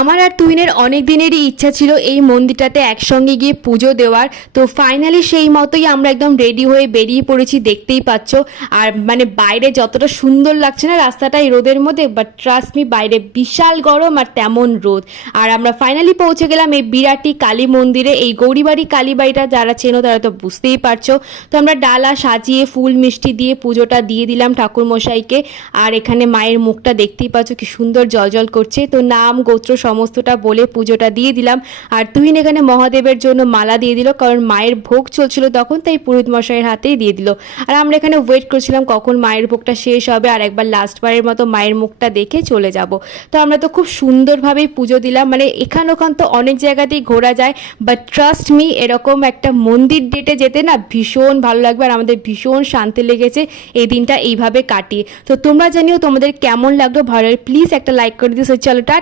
আমার আর তুহিনের অনেক দিনেরই ইচ্ছা ছিল এই মন্দিরটাতে একসঙ্গে গিয়ে পুজো দেওয়ার। তো ফাইনালি সেই মতোই আমরা একদম রেডি হয়ে বেরিয়ে পড়েছি, দেখতেই পাচ্ছ। আর মানে বাইরে যতটা সুন্দর লাগছে না রাস্তাটা এই রোদের মধ্যে, বাট ট্রাস্ট মি বাইরে বিশাল গরম আর তেমন রোদ। আর আমরা ফাইনালি পৌঁছে গেলাম এই বিরাটি কালী মন্দিরে। এই গৌরীবাড়ি কালীবাড়িটা যারা চেনো তারা তো বুঝতেই পারছো। তো আমরা ডালা সাজিয়ে ফুল মিষ্টি দিয়ে পুজোটা দিয়ে দিলাম ঠাকুরমশাইকে। আর এখানে মায়ের মুখটা দেখতেই পাচ্ছ কি সুন্দর জলজল করছে। তো নাম গোত্র সমস্তটা বলে পুজোটা দিয়ে দিলাম। আর তুহিন এখানে মহাদেবের জন্য মালা দিয়ে দিল, কারণ মায়ের ভোগ চলছিল তখন, তাই পুরোহিত মশাইয়ের হাতেই দিয়ে দিল। আর আমরা এখানে ওয়েট করছিলাম কখন মায়ের ভোগটা শেষ হবে আর একবার লাস্টবারের মতো মায়ের মুখটা দেখে চলে যাব। তো আমরা তো খুব সুন্দরভাবেই পুজো দিলাম। মানে এখান ওখান তো অনেক জায়গাতেই ঘোরা যায়, বাট ট্রাস্ট মি এরকম একটা মন্দির ডেটে যেতে না ভীষণ ভালো লাগবে। আর আমাদের ভীষণ শান্তি লেগেছে এই দিনটা এইভাবে কাটিয়ে। তো তোমরা জানিও তোমাদের কেমন লাগলো, ভালো প্লিজ একটা লাইক করে দিও। চলো টাটা।